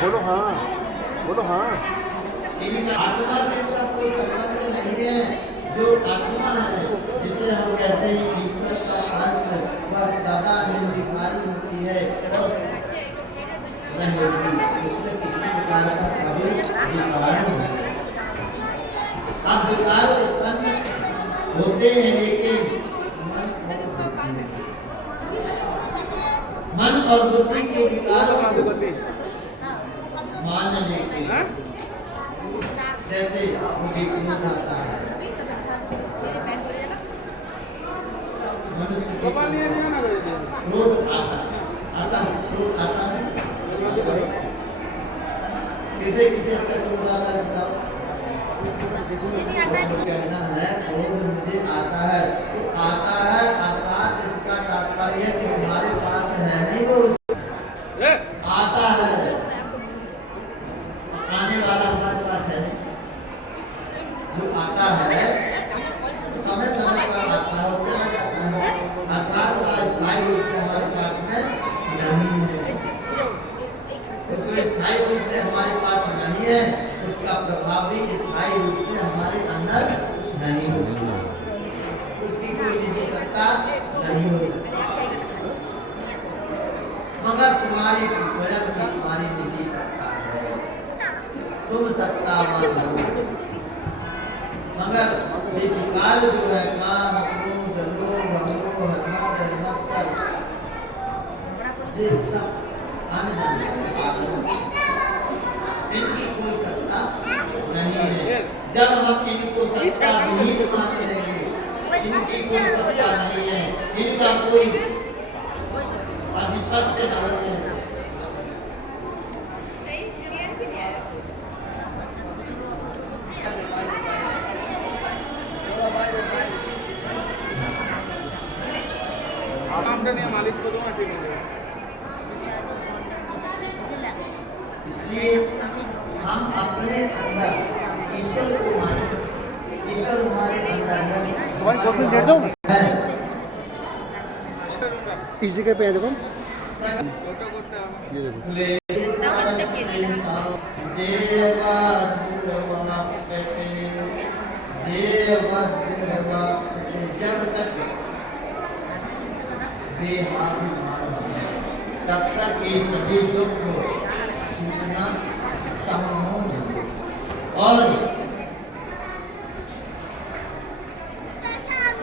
बोलो हाँ, बोलो हाँ। आत्मा से उसका कोई संबंध नहीं है। जो आत्मा है जिसे हम कहते हैं ईश्वर का अंश, वह सदा निर्विकारी होती है और नहीं होती, उसमें किसी प्रकार का कभी विकार नहीं है। अब विकार उत्पन्न होते हैं लेकिन मन और बुद्धि के विकारों को मान लेते हैं। जैसे मुझे क्रोध आता है, मनुष्य को क्रोध आता है, क्रोध आता है। किसे किसे अच्छा क्रोध आता है बताओ? कहना है क्रोध मुझे आता है, तो आता है अर्थात इसका तात्पर्य है कि हमारे पास है नहीं, वो आता है, आने वाला हमारे पास है नहीं। जो आता है समय समय पर आता है और चला जाता है, अर्थात स्थायी रूप से हमारे पास में नहीं है। तो स्थायी रूप से हमारे पास नहीं है, उसका प्रभाव भी स्थायी रूप से हमारे अंदर नहीं हो सकता, उसकी कोई निजी सत्ता नहीं हो सकती। मगर तुम्हारी स्वयं की तुम्हारी निजी सत्ता है, तुम सत्तावान हो। मगर ये विकार जो है काम क्रोध लोभ मोह मद मत्सर, ये सब इनकी कोई सत्ता नहीं है। जब हम इनको सत्ता नहीं मान लेंगे, इनकी कोई सत्ता नहीं है, इनका कोई आधिपत्य नहीं है, मालिश को दूंगा, ठीक है। इसलिए हम अपने अंदर ईश्वर को माने, ईश्वर हमारे अंदर तुम्हारी कॉपी दे दो है। इसी के पे देखो, ये जब तक बेहाभिमान है तब तक ये सभी दुख छूटना संभव नहीं। और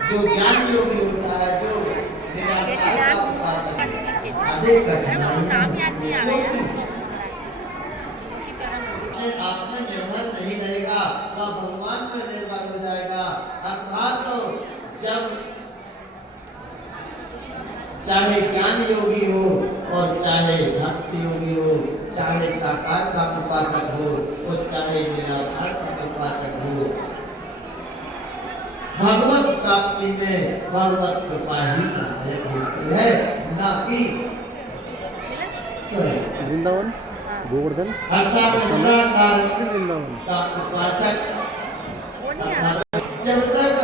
जो ज्ञान योगी होता है, जो निराकार का उपासक, अधिक कठिनाइयां आप में निर्भर नहीं रहेगा, वह भगवान पर निर्भर हो जाएगा। अर्थात जब चाहे ज्ञान योगी हो और चाहे भक्ति योगी हो, चाहे साकार का उपासक हो और चाहे निराकार का उपासक हो, भगवत प्राप्ति में भगवत कृपा ही सहायक होती है, ना कि वृंदावन गोवर्धन अर्थात निराकार वृंदावन का उपासक। जब तक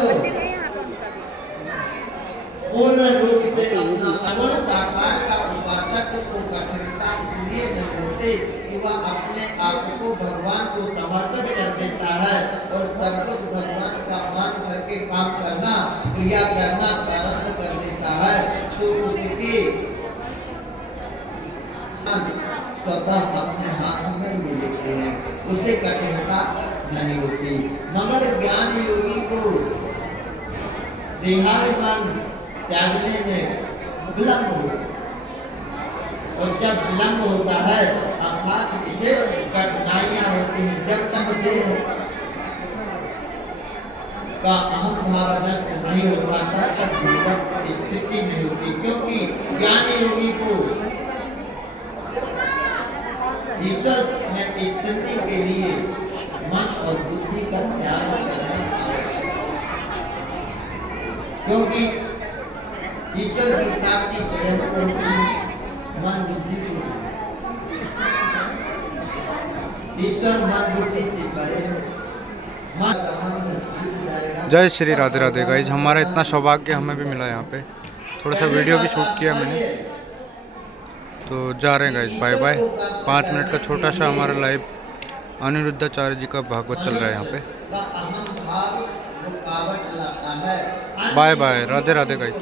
पूर्ण रूप से अपना अगुण साकार का उपासक को कठिनता इसलिए नहीं होती कि वह अपने आप को भगवान को समर्पित कर देता है और सब कुछ भगवान का मान करके काम करना, क्रिया करना प्रारंभ कर देता है, तो उसकी स्वतः अपने हाथ में ले लेते हैं, उसे कठिनता नहीं होती। मगर ज्ञान योगी को देहाभिमान त्यागने में विलंब होता है, और जब विलंब होता है अर्थात इसे कठिनाइयां होती हैं। जब तक देह का अहम भाव नष्ट नहीं होता तब तक जीवन स्थिति नहीं होती, क्योंकि ज्ञानी योगी को ईश्वर में स्थिति के लिए मन और बुद्धि का त्याग करना आवश्यक है, क्योंकि ईश्वर की प्राप्ति स्वयं को मन बुद्धि को, ईश्वर मन बुद्धि से परे। जय श्री राधे राधे गाइज। हमारा इतना सौभाग्य हमें भी मिला यहाँ पे, थोड़ा सा वीडियो भी शूट किया मैंने, तो जा रहे हैं गाइज, बाय बाय। 5 मिनट का छोटा सा हमारा लाइव अनिरुद्धाचार्य जी का भागवत चल रहा है यहाँ पे। Bye bye, Radhe Radhe guys.